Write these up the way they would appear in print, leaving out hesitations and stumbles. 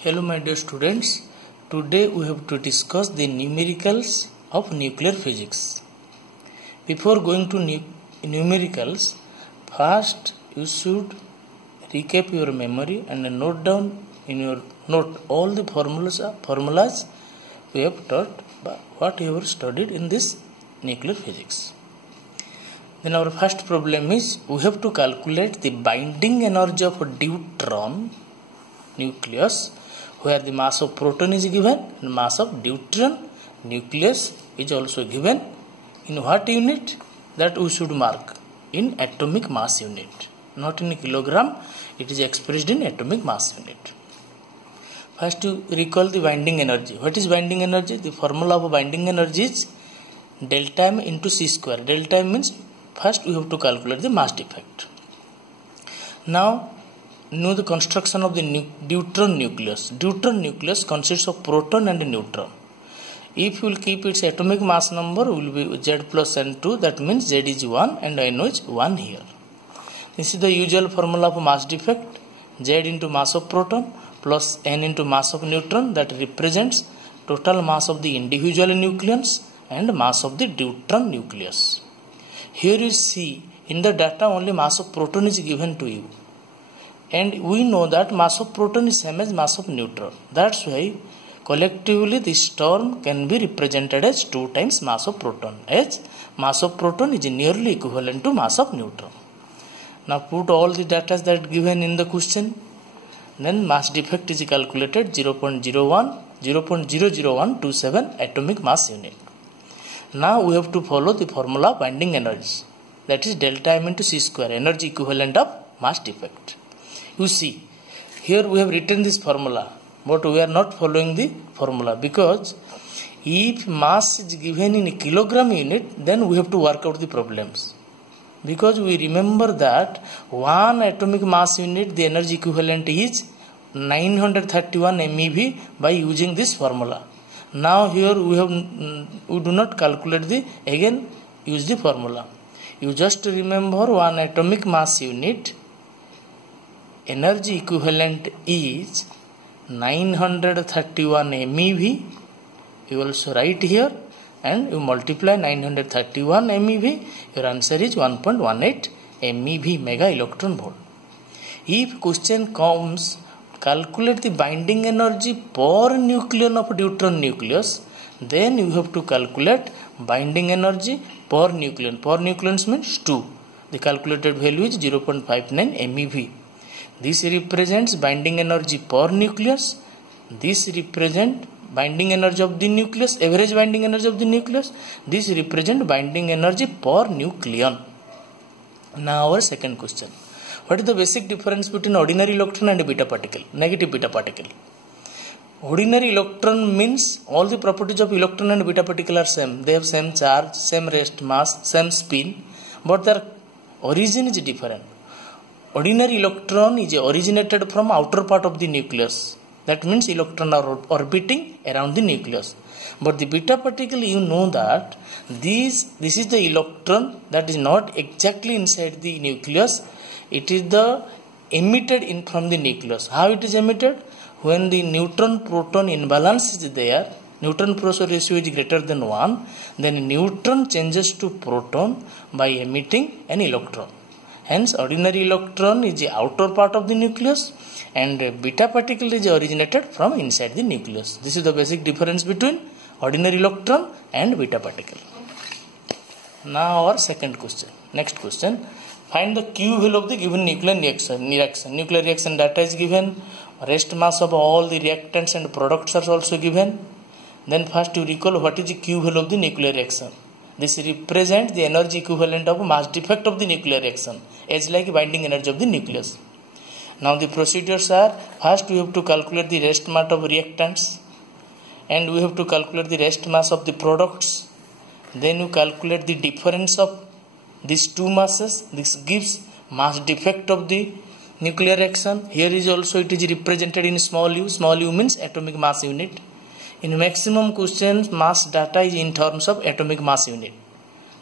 Hello my dear students, today we have to discuss the numericals of nuclear physics. Before going to numericals, first you should recap your memory and note down in your note all the formulas we have taught, what you have studied in this nuclear physics. Then our first problem is we have to calculate the binding energy of a deuteron nucleus, where the mass of proton is given and mass of deuteron nucleus is also given. In what unit? That we should mark in atomic mass unit, not in kilogram. It is expressed in atomic mass unit. First to recall the binding energy. What is binding energy? The formula of binding energy is delta m into c square. Delta m means first we have to calculate the mass defect. Now know the construction of the deuteron nucleus. Deuteron nucleus consists of proton and neutron. If you will keep its atomic mass number, will be Z plus N2. That means Z is 1 and NO is 1 here. This is the usual formula of mass defect. Z into mass of proton plus N into mass of neutron, that represents total mass of the individual nucleons and mass of the deuteron nucleus. Here you see in the data only mass of proton is given to you. And we know that mass of proton is same as mass of neutron. That's why collectively this term can be represented as 2 times mass of proton, as mass of proton is nearly equivalent to mass of neutron. Now put all the data that given in the question. Then mass defect is calculated 0.00127 atomic mass unit. Now we have to follow the formula of binding energy. That is delta m into c square, energy equivalent of mass defect. You see, here we have written this formula, but we are not following the formula, because if mass is given in a kilogram unit, then we have to work out the problems. Because we remember that 1 atomic mass unit, the energy equivalent is 931 MeV by using this formula. Now here we do not calculate use the formula. You just remember 1 atomic mass unit, energy equivalent is 931 MeV. You also write here and you multiply 931 MeV. Your answer is 1.18 MeV, mega electron volt. If question comes, calculate the binding energy per nucleon of deuteron nucleus, then you have to calculate binding energy per nucleon. Per nucleons means 2. The calculated value is 0.59 MeV. This represents binding energy per nucleus. This represents binding energy of the nucleus, average binding energy of the nucleus. This represents binding energy per nucleon. Now our second question. What is the basic difference between ordinary electron and beta particle, negative beta particle? Ordinary electron means all the properties of electron and beta particle are same. They have same charge, same rest mass, same spin, but their origin is different. Ordinary electron is originated from outer part of the nucleus. That means electrons are orbiting around the nucleus. But the beta particle, you know that this is the electron that is not exactly inside the nucleus. It is the emitted from the nucleus. How it is emitted? When the neutron-proton imbalance is there, neutron-proton ratio is greater than 1, then neutron changes to proton by emitting an electron. Hence, ordinary electron is the outer part of the nucleus and beta particle is originated from inside the nucleus. This is the basic difference between ordinary electron and beta particle. Now our second question. Next question. Find the Q value of the given nuclear reaction. Nuclear reaction data is given. Rest mass of all the reactants and products are also given. Then first you recall what is the Q value of the nuclear reaction. This represents the energy equivalent of mass defect of the nuclear reaction, as like binding energy of the nucleus. Now the procedures are, first we have to calculate the rest mass of reactants, and we have to calculate the rest mass of the products. Then you calculate the difference of these two masses. This gives mass defect of the nuclear reaction. Here is also it is represented in small u. Small u means atomic mass unit. In maximum questions, mass data is in terms of atomic mass unit.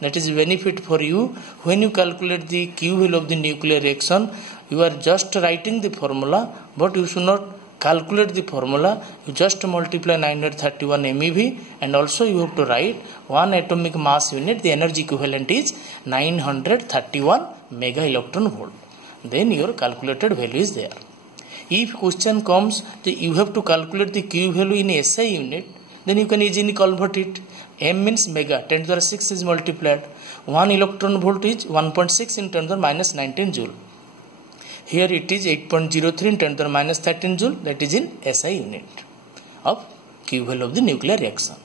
That is benefit for you. When you calculate the Q value of the nuclear reaction, you are just writing the formula, but you should not calculate the formula, you just multiply 931 MeV, and also you have to write 1 atomic mass unit, the energy equivalent is 931 mega electron volt. Then your calculated value is there. If question comes, you have to calculate the Q value in SI unit, then you can easily convert it. M means mega, 10 to the 6 is multiplied. 1 electron volt is 1.6 in 10 to the minus 19 joule. Here it is 8.03 in 10 to the minus 13 joule, that is in SI unit of Q value of the nuclear reaction.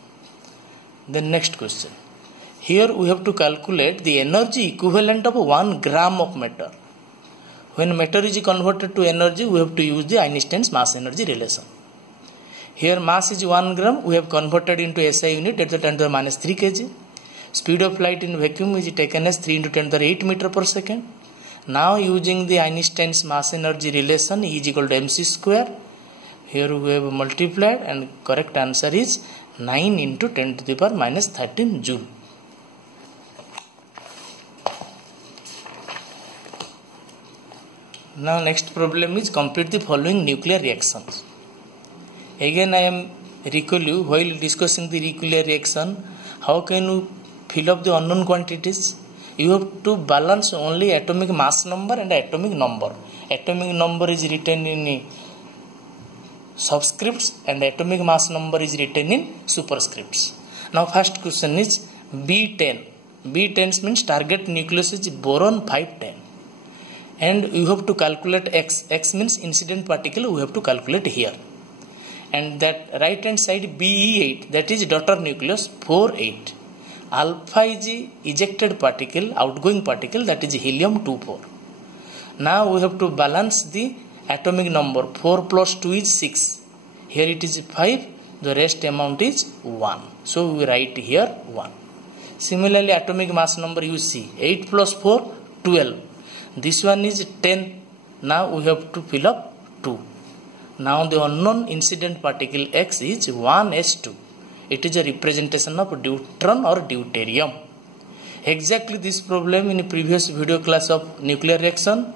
Then next question. Here we have to calculate the energy equivalent of 1 gram of matter. When matter is converted to energy, we have to use the Einstein's mass energy relation. Here mass is 1 gram, we have converted into SI unit, that is 10 to the minus 3 kg. Speed of light in vacuum is taken as 3 into 10 to the 8 meter per second. Now using the Einstein's mass energy relation, E is equal to mc square. Here we have multiplied, and correct answer is 9 into 10 to the power minus 13 joule. Now next problem is complete the following nuclear reactions. Again I am recall you while discussing the nuclear reaction, how can you fill up the unknown quantities? You have to balance only atomic mass number and atomic number. Atomic number is written in subscripts and atomic mass number is written in superscripts. Now first question is B10. B10 means target nucleus is boron 510. And you have to calculate X. X means incident particle, we have to calculate here. And that right hand side BE8, that is daughter nucleus 48. Alpha is ejected particle, outgoing particle, that is helium 24. Now we have to balance the atomic number. 4 plus 2 is 6. Here it is 5, the rest amount is 1. So we write here 1. Similarly atomic mass number you see 8 plus 4, 12. This one is 10. Now we have to fill up 2. Now the unknown incident particle X is 1s2. It is a representation of deuteron or deuterium. Exactly this problem in a previous video class of nuclear reaction,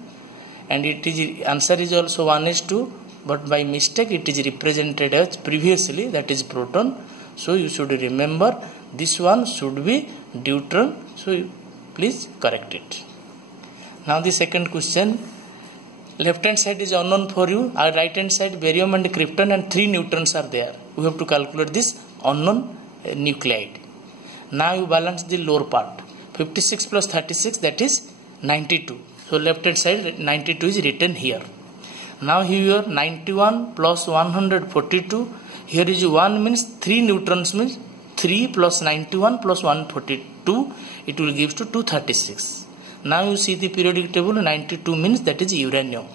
and it is answer is also 1s2, but by mistake it is represented as previously, that is proton. So you should remember this one should be deuteron. So please correct it. Now the second question, left hand side is unknown for you, our right hand side barium and krypton and 3 neutrons are there. We have to calculate this unknown nuclide. Now you balance the lower part, 56 plus 36, that is 92. So left hand side 92 is written here. Now here 91 plus 142, here is 1 means 3 neutrons means 3 plus 91 plus 142, it will give to 236. Now you see the periodic table, 92 means that is uranium.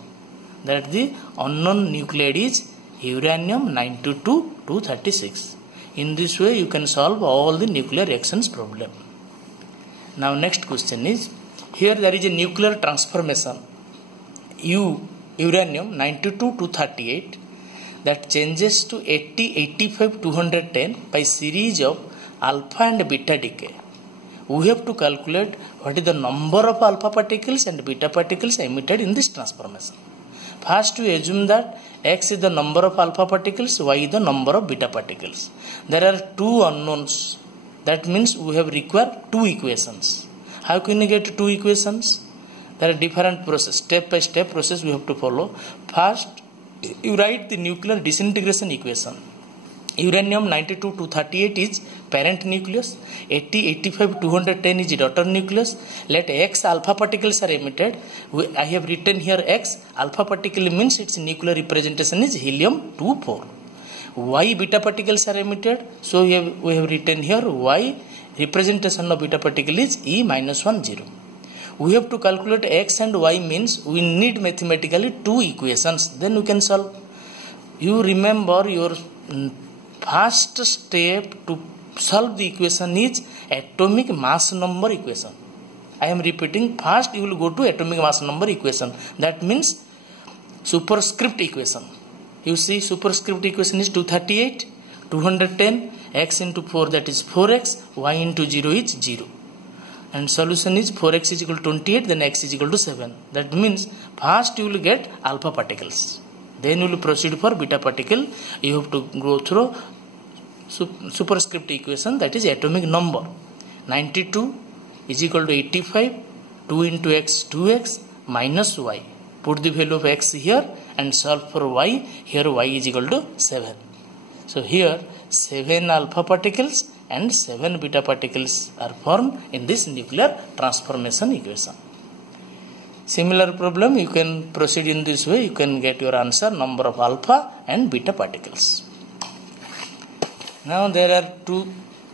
That the unknown nuclide is uranium 92 236. In this way you can solve all the nuclear reactions problem. Now next question is, here there is a nuclear transformation uranium 92 238 that changes to 80 85 210 by series of alpha and beta decay. We have to calculate what is the number of alpha particles and beta particles emitted in this transformation. First we assume that X is the number of alpha particles, Y is the number of beta particles. There are 2 unknowns. That means we have required 2 equations. How can we get 2 equations? There are different process, step by step process we have to follow. First you write the nuclear disintegration equation. Uranium 92 238 is parent nucleus, 80 85 210 is daughter nucleus. Let X alpha particles are emitted. I have written here X alpha particle means its nuclear representation is helium 24. Y beta particles are emitted, so we have written here Y representation of beta particle is E minus 10. We have to calculate X and Y means we need mathematically 2 equations, then we can solve. You remember your first step to solve the equation is atomic mass number equation. I am repeating, first you will go to atomic mass number equation, that means superscript equation. You see superscript equation is 238 210 x into 4, that is 4x, y into 0 is 0, and solution is 4x is equal to 28, then x is equal to 7. That means first you will get alpha particles. Then you will proceed for beta particle. You have to go through superscript equation, that is atomic number. 92 is equal to 85, 2 into x 2x minus y. Put the value of x here and solve for y. Here y is equal to 7. So here 7 alpha particles and 7 beta particles are formed in this nuclear transformation equation. Similar problem, you can proceed in this way. You can get your answer, number of alpha and beta particles. Now there are two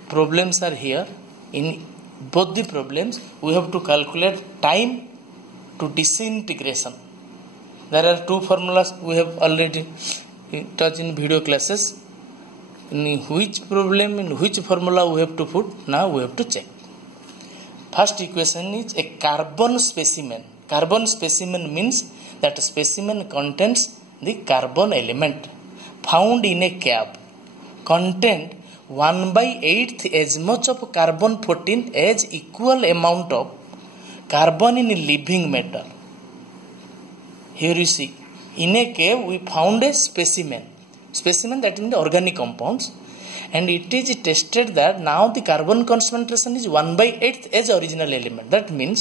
problems are here. In both the problems, we have to calculate time to disintegration. There are two formulas we have already touched in video classes. In which problem, in which formula we have to put, now we have to check. First equation is a carbon specimen. Carbon specimen means that specimen contains the carbon element found in a cap. Content 1/8 as much of carbon 14 as equal amount of carbon in living matter. Here you see, in a cave we found a specimen. Specimen, that means organic compounds, and it is tested that now the carbon concentration is 1/8 as original element. That means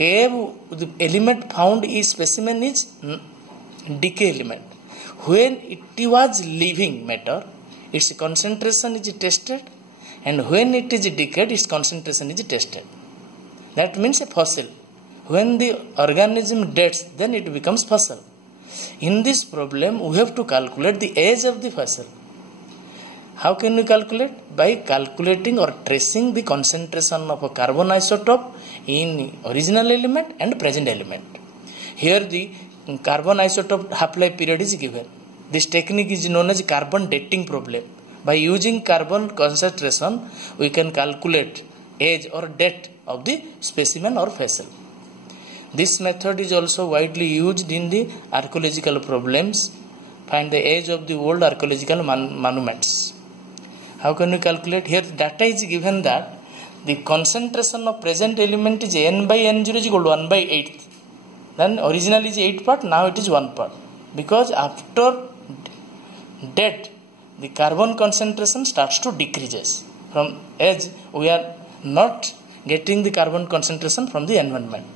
cave, the element found in specimen is decay element. When it was living matter, its concentration is tested, and when it is decayed, its concentration is tested. That means a fossil. When the organism deads, then it becomes fossil. In this problem, we have to calculate the age of the fossil. How can we calculate? By calculating or tracing the concentration of a carbon isotope in original element and present element. Here the carbon isotope half-life period is given. This technique is known as carbon dating problem. By using carbon concentration, we can calculate age or date of the specimen or fossil. This method is also widely used in the archaeological problems. Find the age of the old archaeological monuments. How can we calculate? Here data is given that the concentration of present element is n/n0 is equal to 1/8. Then originally is 8 part, now it is 1 part. Because after death, the carbon concentration starts to decreases. From as we are not getting the carbon concentration from the environment.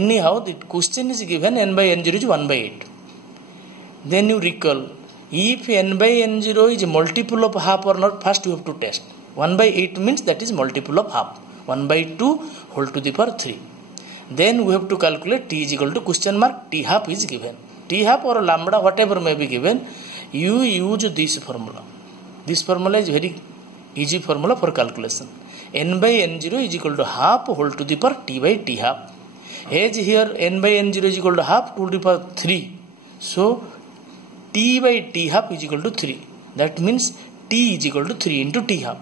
Anyhow, the question is given n/n0 is 1/8. Then you recall, if n/n0 is multiple of half or not, first you have to test. 1/8 means that is multiple of half. 1/2 whole to the power 3. Then we have to calculate t is equal to question mark t half is given. T half or lambda, whatever may be given, you use this formula. This formula is very easy formula for calculation. n/n0 is equal to half whole to the power t by t half. As here n/n0 is equal to half to the power 3. So t by t half is equal to 3. That means t is equal to 3 into t half.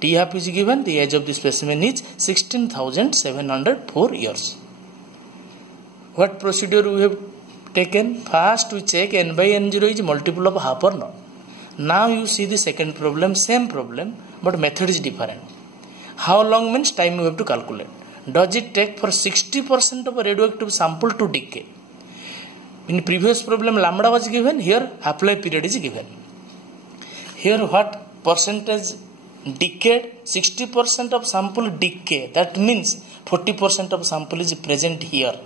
T half is given, the age of the specimen is 16,704 years. What procedure we have taken? First we check n/n0 is multiple of half or not. Now you see the second problem, same problem, but method is different. How long means time you have to calculate. Does it take for 60% of a radioactive sample to decay? In previous problem lambda was given, here half-life period is given. Here what percentage decayed? 60% of sample decay. That means 40% of sample is present here.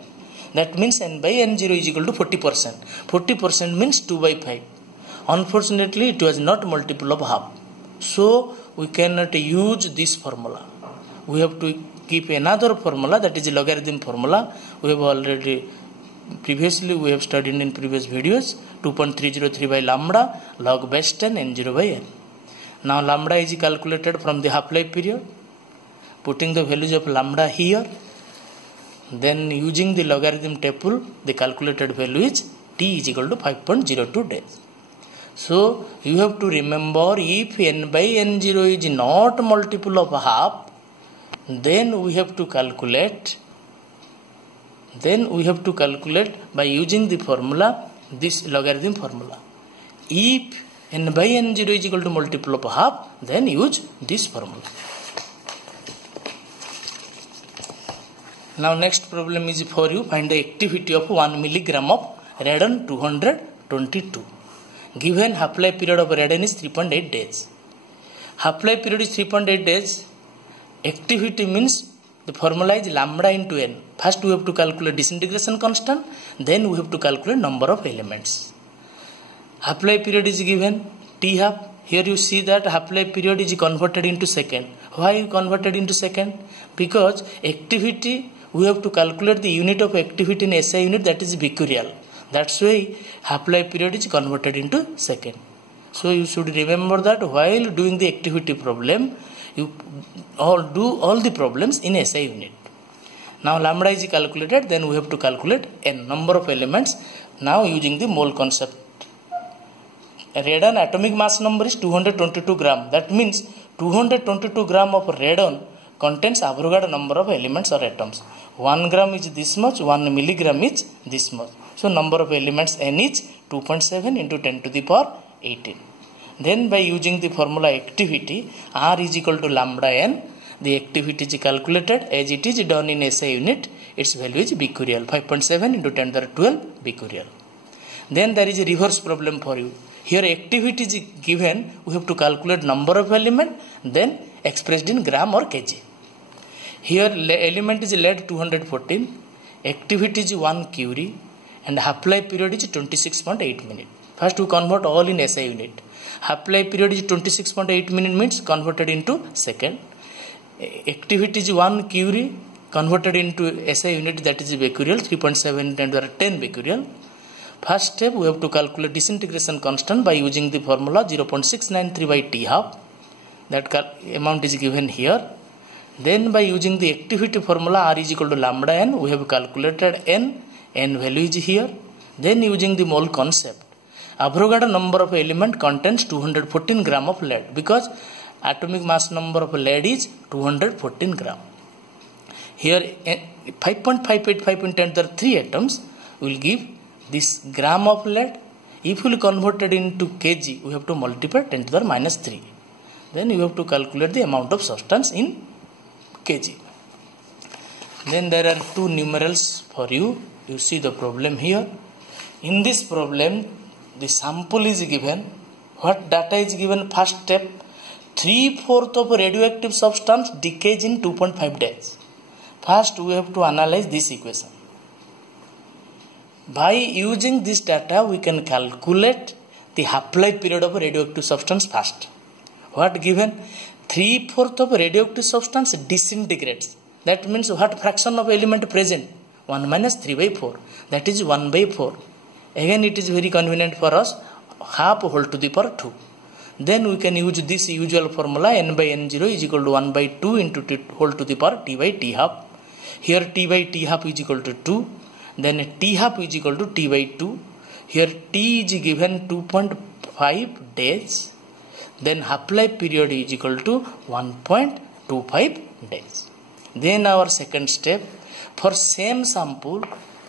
That means n/n0 is equal to 40%. 40% means 2/5. Unfortunately, it was not multiple of half. So we cannot use this formula. We have to keep another formula, that is a logarithm formula. We have already previously we have studied in previous videos. 2.303 by lambda log base 10 n0 by n. Now lambda is calculated from the half-life period. Putting the values of lambda here. Then using the logarithm table, the calculated value is t is equal to 5.02 days. So you have to remember, if n/n0 is not multiple of half, then we have to calculate by using the formula, this logarithm formula. If n/n0 is equal to multiple of half, then use this formula. Now next problem is for you, find the activity of 1 milligram of radon 200 22. Given half-life period of radon is 3.8 days. Half-life period is 3.8 days. Activity means the formula is lambda into n. First we have to calculate disintegration constant, then we have to calculate number of elements. Half-life period is given T half. Here you see that half-life period is converted into second. Why converted into second? Because activity, we have to calculate the unit of activity in SI unit, that is becquerel. That's why half-life period is converted into second. So you should remember that while doing the activity problem, you do all the problems in SI unit. Now lambda is calculated, then we have to calculate n, number of elements, now using the mole concept. Radon atomic mass number is 222 gram. That means 222 gram of radon contains Avogadro number of elements or atoms. 1 gram is this much, 1 milligram is this much. So number of elements n is 2.7 into 10 to the power 18. Then by using the formula activity, R is equal to lambda n, the activity is calculated as it is done in SI unit. Its value is becquerel, 5.7 into 10 to the 12 becquerel. Then there is a reverse problem for you. Here activity is given, we have to calculate number of element, then expressed in gram or kg. Here element is lead 214, activity is 1 curie, and half-life period is 26.8 minutes. First we convert all in SI unit. Half-life period is 26.8 minutes means converted into second. Activity is 1 curie, converted into SI unit, that is becquerel, 3.7 10 to the 10 becquerel. First step, we have to calculate disintegration constant by using the formula 0.693 by T half. That amount is given here. Then by using the activity formula R is equal to lambda n, we have calculated n value is here. Then using the mole concept, Avogadro number of element contains 214 gram of lead, because atomic mass number of lead is 214 gram. Here 5.585 into 10 to the 3 atoms will give this gram of lead. If we convert it into kg, we have to multiply 10 to the minus 3. Then you have to calculate the amount of substance in kg. Then there are two numerals for you. You see the problem here. In this problem, the sample is given. What data is given? First step, 3/4 of radioactive substance decays in 2.5 days. First we have to analyze this equation. By using this data, we can calculate the half-life period of radioactive substance first. What given? 3/4 of radioactive substance disintegrates. That means what fraction of element present? 1 minus 3 by 4. That is 1 by 4. Again it is very convenient for us, half whole to the power 2. Then we can use this usual formula, n by n0 is equal to 1 by 2 into t whole to the power t by t half. Here t by t half is equal to 2. Then t half is equal to t by 2. Here t is given 2.5 days. Then half-life period is equal to 1.25 days. Then our second step, for same sample,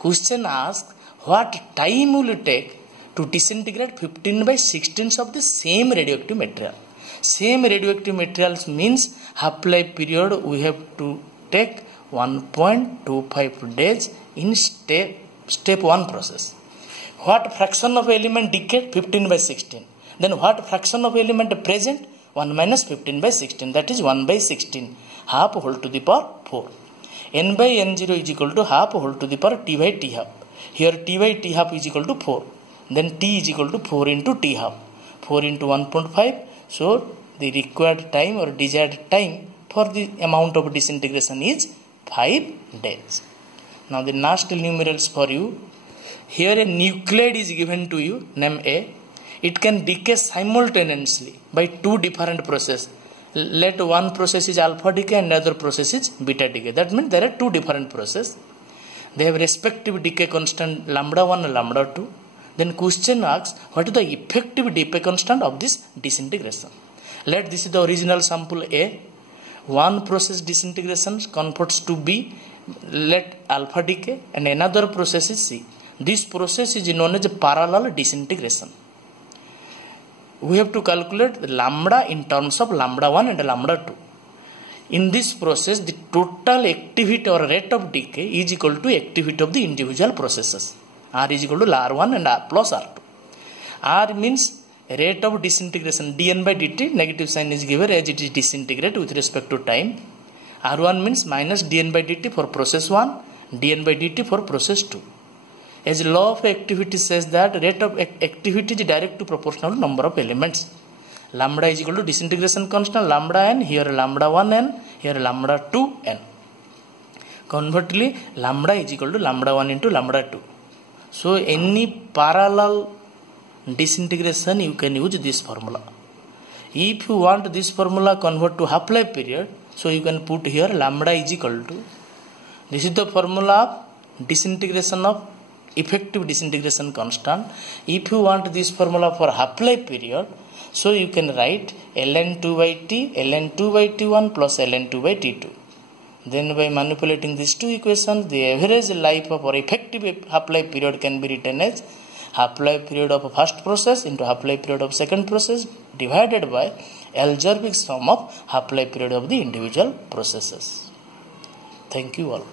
question asks what time will it take to disintegrate 15 by 16 of the same radioactive material. Same radioactive materials means half-life period we have to take 1.25 days in step 1 process. What fraction of element decayed? 15 by 16. Then what fraction of element present? 1 minus 15 by 16, that is 1 by 16, half whole to the power 4. N by n0 is equal to half whole to the power t by t half. Here t by t half is equal to 4. Then t is equal to 4 into t half. 4 into 1.5. So the required time or desired time for the amount of disintegration is 5 days. Now the last numerals for you. Here a nuclide is given to you, name A. It can decay simultaneously by two different processes. Let one process is alpha decay and another process is beta decay. That means there are two different processes. They have respective decay constant lambda 1 and lambda 2. Then question asks what is the effective decay constant of this disintegration. Let this is the original sample A. One process disintegration converts to B. Let alpha decay and another process is C. This process is known as parallel disintegration. We have to calculate the lambda in terms of lambda 1 and lambda 2. In this process, the total activity or rate of decay is equal to activity of the individual processes. R is equal to R1 and R plus R2. R means rate of disintegration, dN by dt, negative sign is given as it is disintegrate with respect to time. R1 means minus dN by dt for process 1, dN by dt for process 2. As law of activity says that rate of activity is directly proportional to number of elements. Lambda is equal to disintegration constant lambda n, here lambda 1 n, here lambda 2 n. Conversely, lambda is equal to lambda 1 into lambda 2. So any parallel disintegration you can use this formula. If you want this formula convert to half-life period, so you can put here lambda is equal to, this is the formula of disintegration of effective disintegration constant. If you want this formula for half-life period, so you can write ln2 by t, ln2 by t1 plus ln2 by t2. Then by manipulating these two equations, the average life of or effective half-life period can be written as half-life period of first process into half-life period of second process divided by algebraic sum of half-life period of the individual processes. Thank you all.